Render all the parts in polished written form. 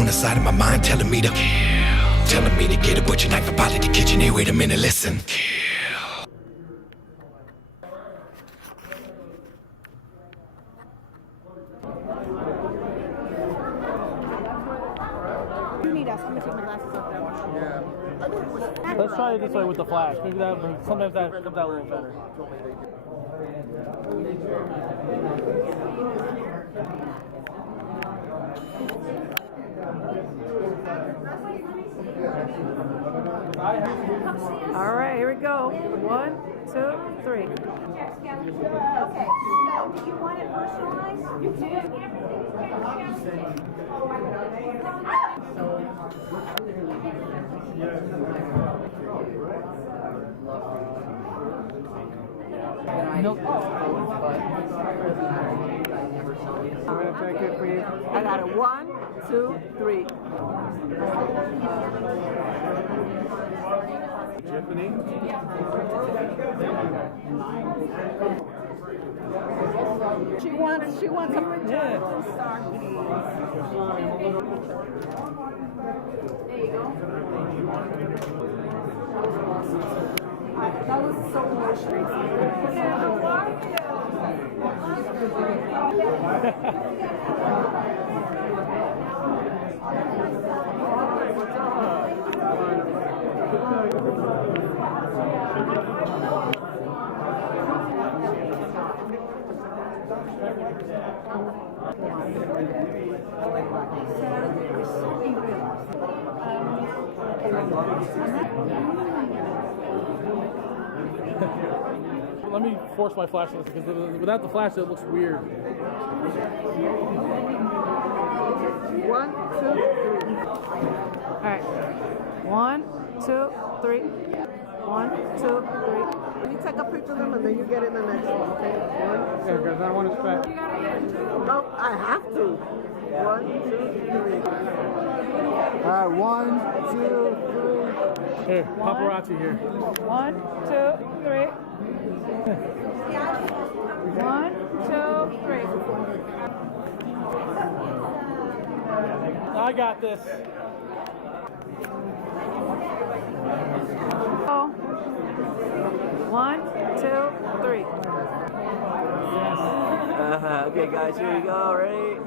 on the side of my mind telling me to kill, telling me to get a butcher knife up out of the kitchen. Hey, wait a minute, listen. You need us. I'm gonna take my glasses off there. Let's try it this way with the flash. Maybe that sometimes that comes out a little better. All right, here we go. 1, 2, 3. Okay. So, do you want it personalized? You Nope. I'm gonna take it for you. I got it. 1, 2, 3. Tiffany? She wants a Yeah. star. There you go. That was so Let me force my flash on this because without the flash it looks weird. 1, 2, 3. All right. 1, 2, 3. 1, 2, 3. You take a picture of them and then you get in the next one, okay? Yeah, because I want to spec. Oh, I have to. 1, 2, 3. All right, 1, 2, 3. Here, paparazzi here. 1, 2, 3. 1, 2, 3. I got this. Oh. 1, 2, 3. Okay, guys, here we go. Ready?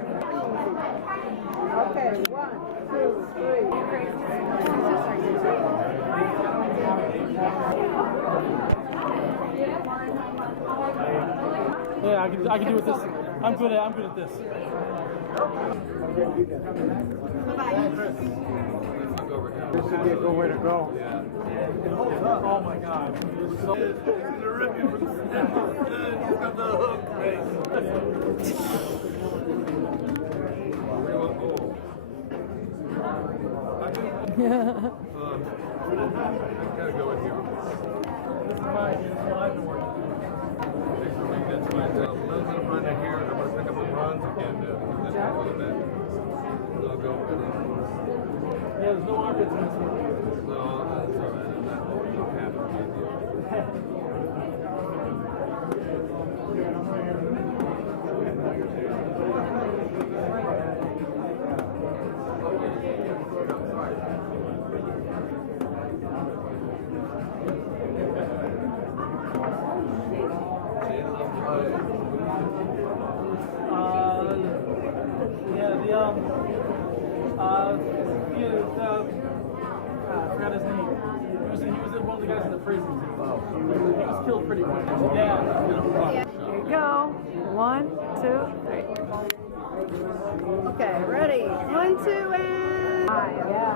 Okay, 1, 2, 3. Yeah, I can do with this. I'm good at this. This would be a good way to go. Oh my god. Gotta go in here. This is what I've been working. That's my job. I'm gonna run in here and I'm gonna pick up the bronze again. This one a little bit. I'll go with it. Yeah, there's no armpits in this one. No, that's all right. I'm not happy with you. I forgot his name. He was one of the guys in the prison. He was killed pretty much. Yeah. Here you go. 1, 2, 3. Okay, ready? 1, 2, and 5. Yeah.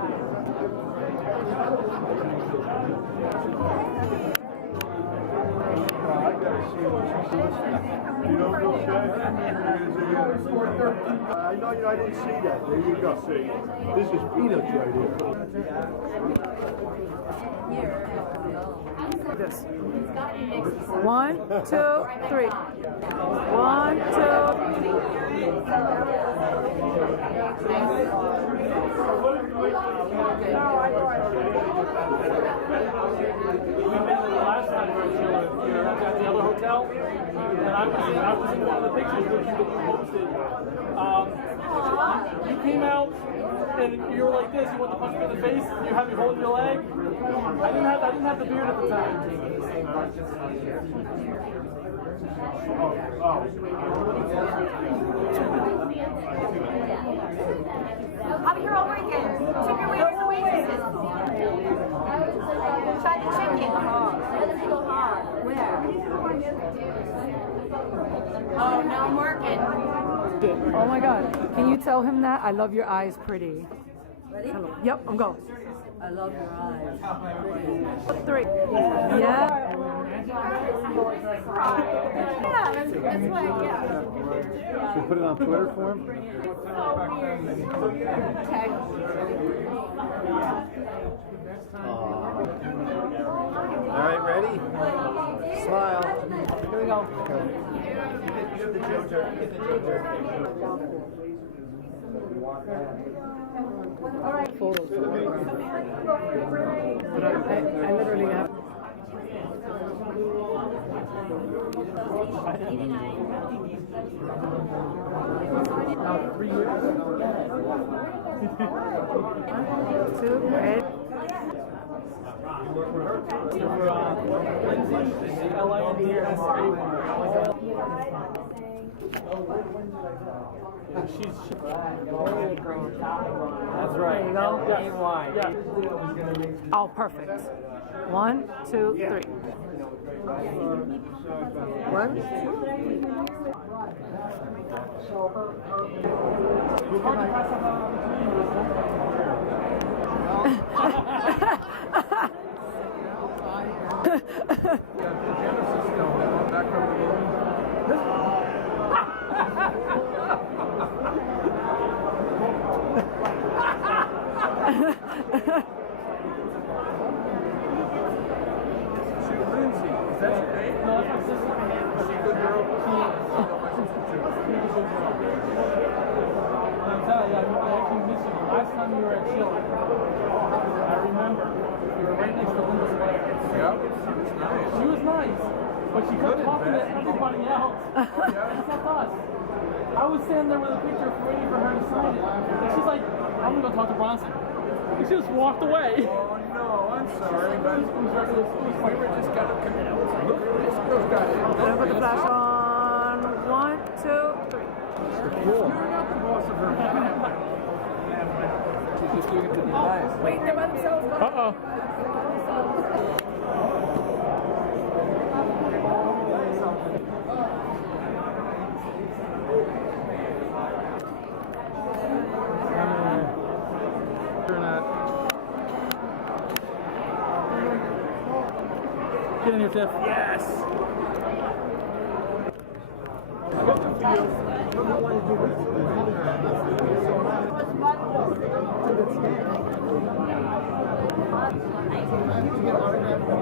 I know I didn't see that. There you go. See, this is peanuts right here. This. 1, 2, 3. 1, We met the last time we were here at the other hotel, and I was in one of the pictures which you posted. You came out and you were like this, you want to punch me in the face, you have me holding your leg. I didn't have the beard at the time. I'll be here all weekend. Tip your waiters and waitresses. Try the chicken. Where? Oh, no, I'm working. Oh my God. Can you tell him that? I love your eyes, pretty. Ready? Yep, I'm going. I love your eyes. 3. Yeah. Yeah, that's why, yeah. Should we put it on Twitter for him? Okay. All right, ready? Smile. Here we go. Give the ginger. Photos. But I literally have. About 3 years. 1, 2, 8. Lindsay, L-I-N-D-S-A. That's right. There you go. L-A-Y. Yeah. Oh, perfect. 1, 2, 3. 1. Lindsay, is that your name? No, that's my sister. Is she a good girl? I'm telling you, I actually miss you. Last time you were at Chile, I remember you were right next to Linda's wife. Yeah, she was nice. She was nice, but she kept talking to everybody else. Except us. I was standing there with a picture waiting for her to sign it. And she's like, I'm gonna go talk to Bronson. And she just walked away. Oh no, I'm sorry, but It was we were just kind of look, this girl's got it. Gonna put the flash on. 1, 2, 3. You're not the boss of her. She's just doing it to be nice. Wait, they're by themselves. Uh-oh. Get in here, Tiff. Yes!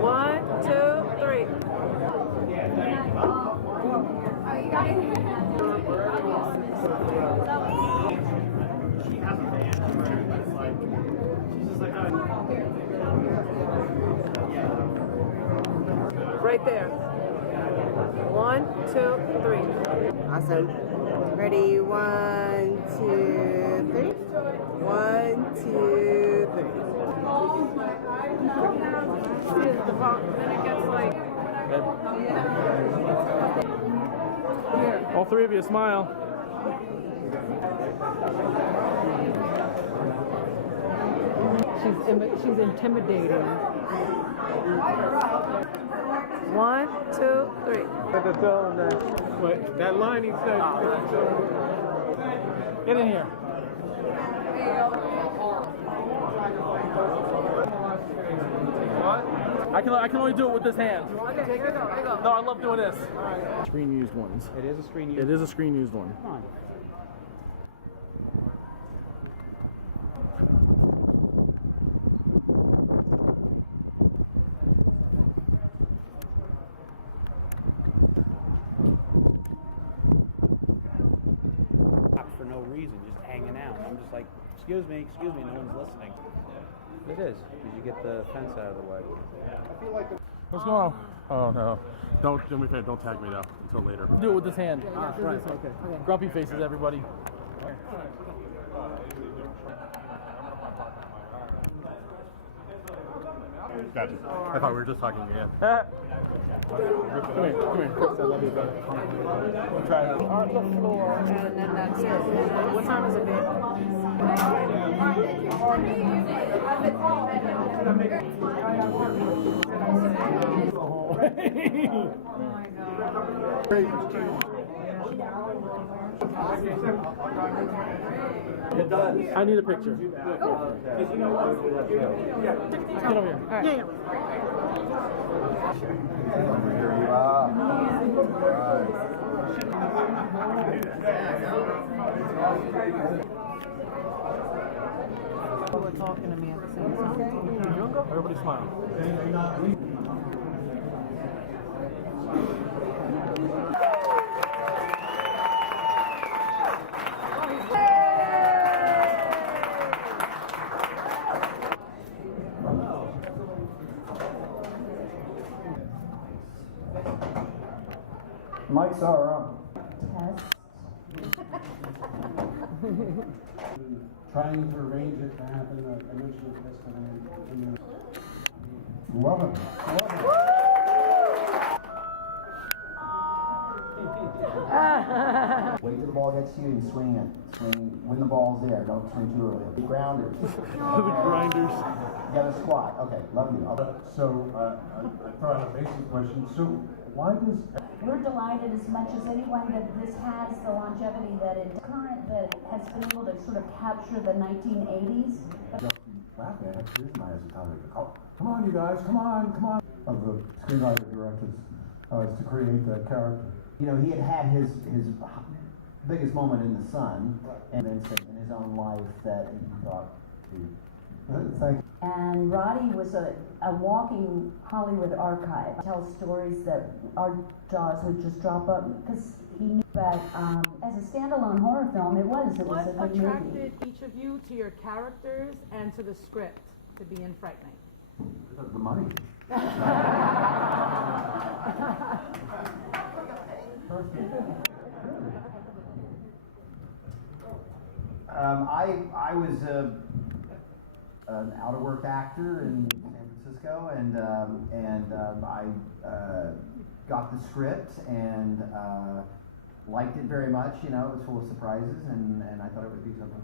One, two, three. Right there. 1, 2, 3. Awesome. Ready? 1, 2, 3. 1, 2, 3. Then it gets like. Here. All three of you smile. She's intimidating. 1, 2, 3. Wait, that line he said. Get in here. I can only do it with this hand. No, I love doing this. Screen used ones. It is a screen It is a screen used one. Come on. For no reason, just hanging out. I'm just like, excuse me, no one's listening. It is, because you get the fence out of the way. What's going on? Oh no. Don't do me a favor, don't tag me though until later. Do it with this hand. Right, okay. Grumpy faces, everybody. Gotcha. I thought we were just talking again. Come here, Chris, I love you, brother. Try it. On the floor, and then that's it. What time is it, babe? It does. I need a picture. Get over here. Yeah. Here you are. People were talking to me at the same time. Everybody smile. Mike's all around. Trying to arrange it to happen eventually this time. Love it. Wait till the ball gets to you and swing it. Swing when the ball's there. Don't swing too early. Grounders. The grinders. You gotta squat. Okay, love you. So, I throw out a basic question. So, why does We're delighted as much as anyone that this has the longevity that it current that has been able to sort of capture the 1980s. laughing at it? The reason I as a time come on, you guys, come on. Of the screenwriter directors is to create that character. You know, he had his biggest moment in the sun, and then in his own life that he thought. Thank you. And Roddy was a walking Hollywood archive. Tells stories that our jaws would just drop up because he knew. But as a standalone horror film, it was a What good movie. attracted each of you to your characters and to the script to be in Fright Night? The money. I was an out-of-work actor in San Francisco, and I got the script and liked it very much. You know, it was full of surprises, and I thought it would be something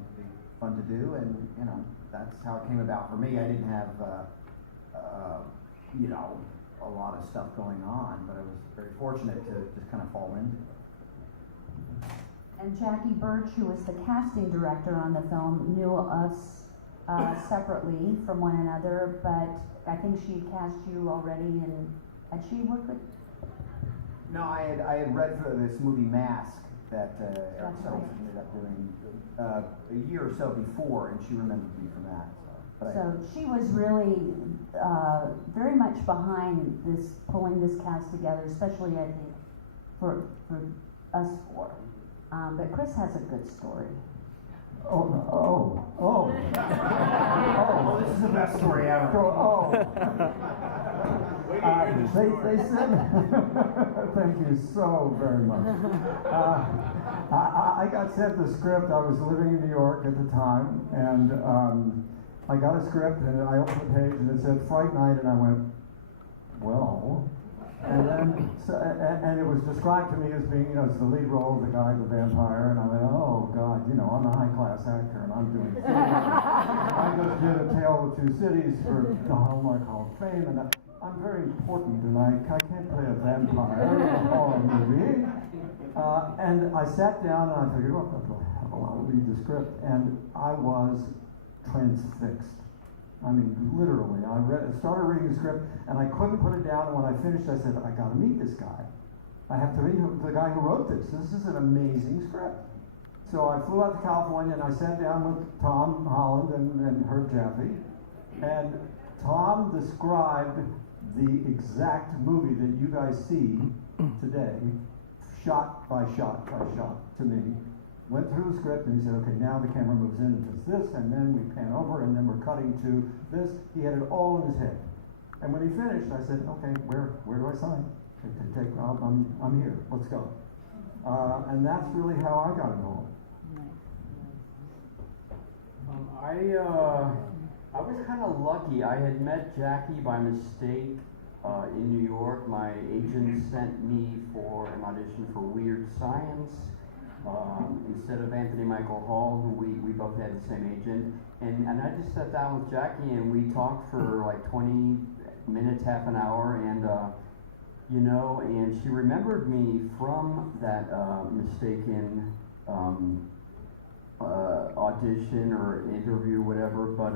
fun to do, and you know, that's how it came about for me. I didn't have you know, a lot of stuff going on, but I was very fortunate to just kind of fall into it. And Jackie Birch, who was the casting director on the film, knew us separately from one another, but I think she had cast you already, and had she worked with? No, I had read for this movie Mask that Eric That's Stoltz right. ended up doing a year or so before, and she remembered me from that. So she was really very much behind this, pulling this cast together, especially I think for us four. But Chris has a good story. Oh, this is the best story ever. They said, thank you so very much. I got sent the script. I was living in New York at the time, and I got a script, and I opened the page, and it said Fright Night, and I went, well. And then, and it was described to me as being, you know, it's the lead role of the guy, the vampire, and I went, oh God, you know, I'm a high-class actor, and I'm doing theater. I just did A Tale of Two Cities for the Hallmark Hall of Fame, and I'm very important, and I can't play a vampire in a horror movie. And I sat down, and I figured, what the hell, I'll read the script, and I was transfixed. I mean, literally, I started reading the script, and I couldn't put it down, and when I finished, I said, I gotta meet this guy. I have to meet the guy who wrote this. This is an amazing script. So I flew out to California, and I sat down with Tom Holland and Herb Jaffe, and Tom described the exact movie that you guys see today, shot by shot by shot, to me. Went through the script, and he said, okay, now the camera moves in and does this, and then we pan over, and then we're cutting to this. He had it all in his head. And when he finished, I said, okay, where do I sign? I'm here, let's go. And that's really how I got involved. I was kind of lucky. I had met Jackie by mistake in New York. My agent sent me for an audition for Weird Science instead of Anthony Michael Hall, who we both had the same agent. And I just sat down with Jackie and we talked for like 20 minutes, half an hour, and you know, and she remembered me from that mistaken audition or interview, whatever. But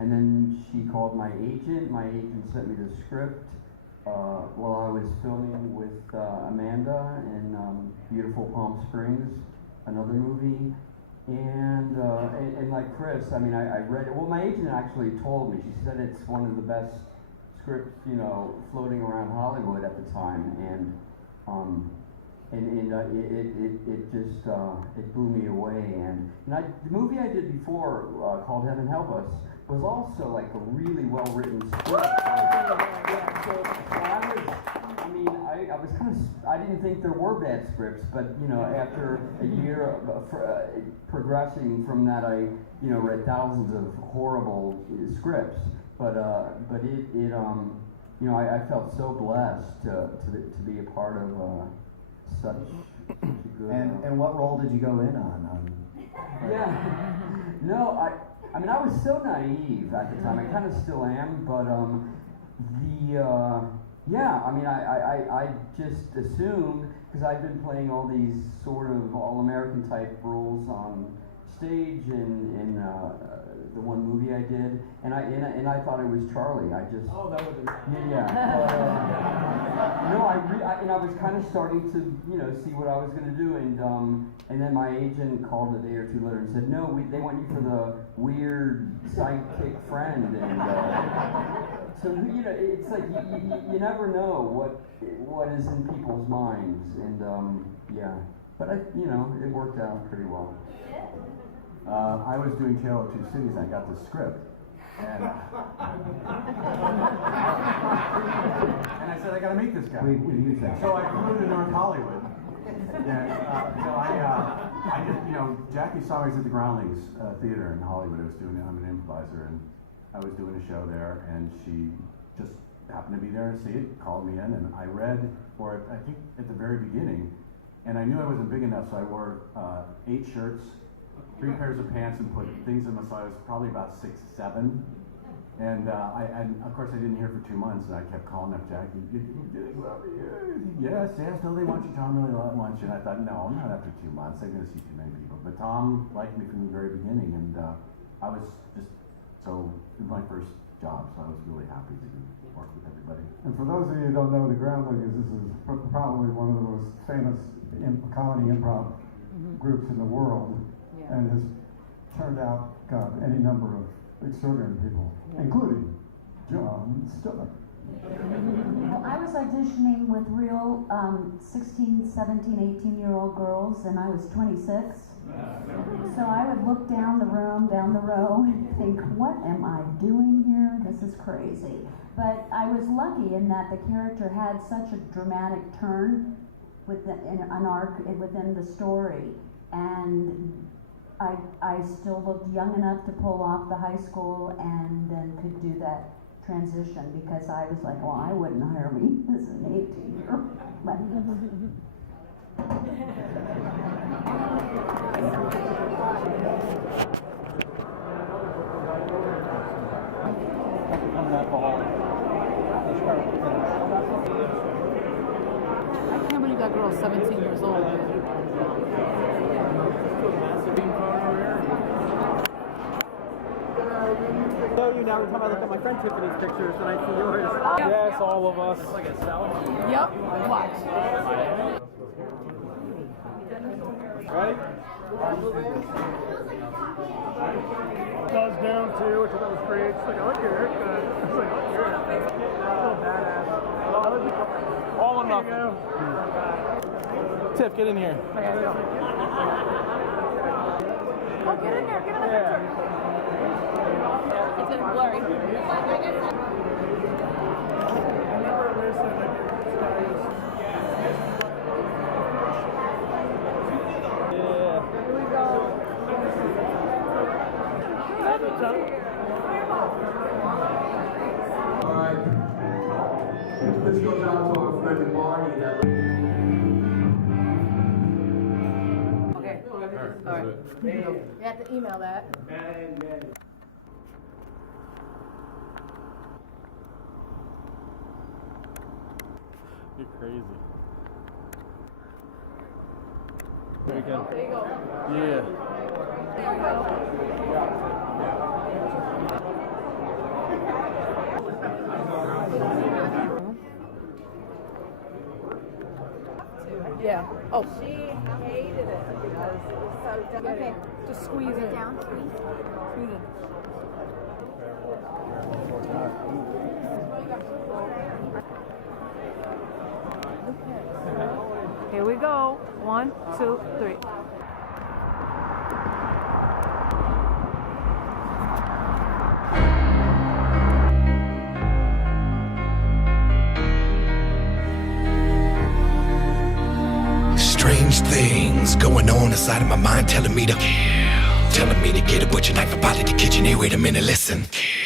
and then she called my agent. My agent sent me the script while I was filming with Amanda in beautiful Palm Springs, another movie. And like Chris, I mean, I read it. Well, my agent actually told me. She said it's one of the best scripts, you know, floating around Hollywood at the time, and it just it blew me away. And the movie I did before called Heaven Help Us was also like a really well written script. I was kind of, I didn't think there were bad scripts, but you know, after a year of progressing from that, I, you know, read thousands of horrible scripts. But it you know, I felt so blessed to be a part of such a good. And what role did you go in on? Yeah, no, I mean, I was so naive at the time. I kind of still am, but yeah, I mean, I just assumed, because I'd been playing all these sort of all-American type roles on stage in the one movie I did, and I thought it was Charlie. I just Oh, that would have been yeah. No, I was kind of starting to, you know, see what I was going to do, and then my agent called a day or two later and said, no, they want you for the weird sidekick friend, and so you know, it's like you never know what is in people's minds, and yeah, but you know, it worked out pretty well. I was doing Tale of Two Cities and I got the script. And I said, I gotta meet this guy. We use that. So I flew to North Hollywood. And so I just, you know, Jackie saw me at the Groundlings Theater in Hollywood. I'm an improviser, and I was doing a show there, and she just happened to be there and see it, called me in, and I read for it, I think, at the very beginning. And I knew I wasn't big enough, so I wore 8 shirts, 3 pairs of pants, and put things in my size, probably about 6'7". And of course I didn't hear for 2 months, and I kept calling up Jackie. Yes, no, they want you. Tom really wants you. And I thought, no, not after 2 months. They're going to see too many people. But Tom liked me from the very beginning, and I was just so it was my first job, so I was really happy to work with everybody. And for those of you who don't know, the Groundlings, this is probably one of the most famous comedy improv groups in the world, and has turned out, God, any number of extraordinary people, including John Stiller. Well, I was auditioning with real 16, 17, 18-year-old girls, and I was 26. So I would look down the row, and think, what am I doing here? This is crazy. But I was lucky in that the character had such a dramatic turn in an arc within the story, and I still looked young enough to pull off the high school and then could do that transition, because I was like, well, I wouldn't hire me as an 18-year-old. I can't believe that girl's 17 years old. So you now every time I look at my friend Tiffany's pictures and I see yours. Yes, all of us. Like a selfie. Yep. Watch. Ready? Does down too, which I thought was great. She's like, I like your haircut. I was like, I like your haircut. So badass. All or nothing. Tiff, get in here. Okay, go. Oh, get in there. Get in the picture. It's getting blurry. Here we go. This goes out to our friend Marty that. Okay. All right. You have to email that. You're crazy. There you go. There you go. Yeah. There you go. Yeah. Oh. She hated it because it was so difficult. Okay. Just squeeze it Down, squeeze. Squeeze it. Here we go. 1, 2, 3. Strange things going on inside of my mind telling me to kill. Telling me to get a butcher knife up out of the kitchen. Hey, wait a minute, listen. Kill.